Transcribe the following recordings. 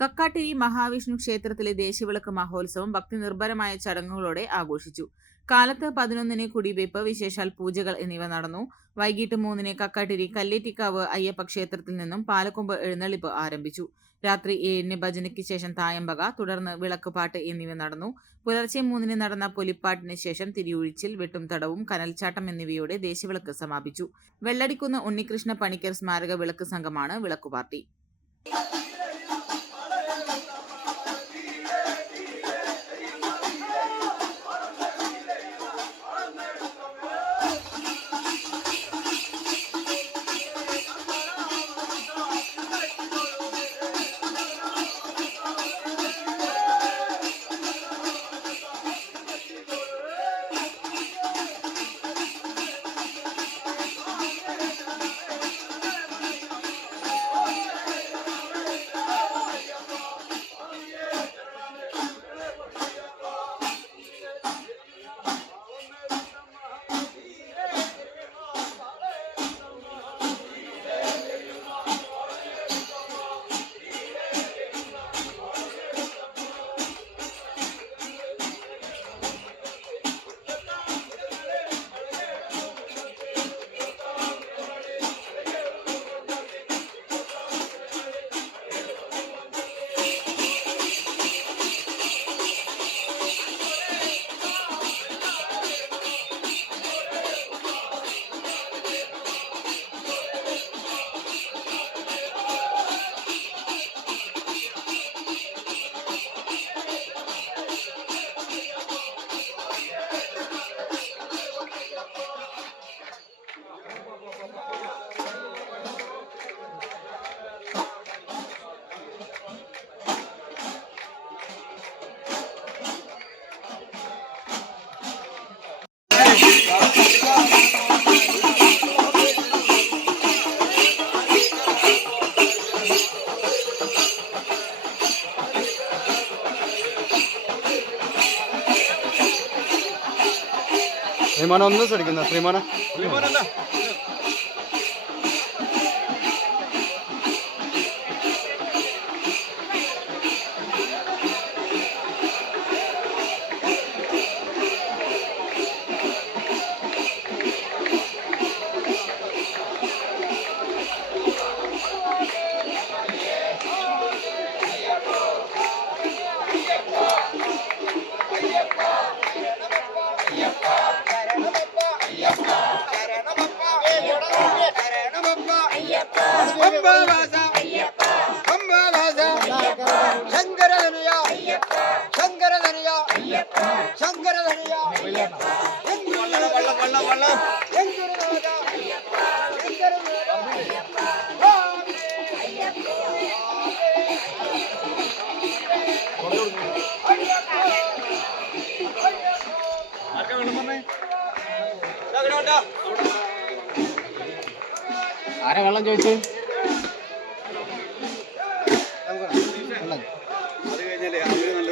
കക്കാട്ടിരി മഹാവിഷ്ണു ക്ഷേത്രത്തിലെ ദേശവിളക്ക് മഹോത്സവം ഭക്തി നിർഭരമായ ചടങ്ങുകളോടെ ആഘോഷിച്ചു. കാലത്ത് പതിനൊന്നിന് കുടിവയ്പ് വിശേഷാൽ പൂജകൾ എന്നിവ നടന്നു. വൈകിട്ട് മൂന്നിന് കക്കാട്ടിരി കല്ലേറ്റിക്കാവ് അയ്യപ്പ ക്ഷേത്രത്തിൽ നിന്നും പാലക്കൊമ്പ് എഴുന്നള്ളിപ്പ് ആരംഭിച്ചു. രാത്രി ഏഴിന് ഭജനയ്ക്ക് ശേഷം തായമ്പക തുടർന്ന് വിളക്ക് പാട്ട് എന്നിവ നടന്നു. പുലർച്ചെ മൂന്നിന് നടന്ന പൊലിപ്പാട്ടിന് ശേഷം തിരിയൊഴിച്ചിൽ വെട്ടും തടവും കനൽച്ചാട്ടം എന്നിവയോടെ ദേശവിളക്ക് സമാപിച്ചു. വെള്ളടിക്കുന്ന ഉണ്ണികൃഷ്ണ പണിക്കർ സ്മാരക വിളക്ക് സംഘമാണ് വിളക്കുപാർട്ടി. ശ്രീമാന ഒന്ന് ശ്രമിക്കുന്ന ശ്രീമാന. அம்பலராசா அம்பலராசா சங்கரதனியா சங்கரதனியா சங்கரதனியா Thank you. ആരാ വെള്ളം ചോദിച്ചു? അത് കഴിഞ്ഞാൽ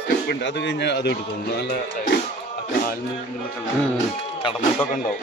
സ്റ്റെപ്പ് ഉണ്ട്. അത് കഴിഞ്ഞാൽ അത് എടുക്കും. നല്ല കാലിന് കടന്നിട്ടൊക്കെ ഉണ്ടാവും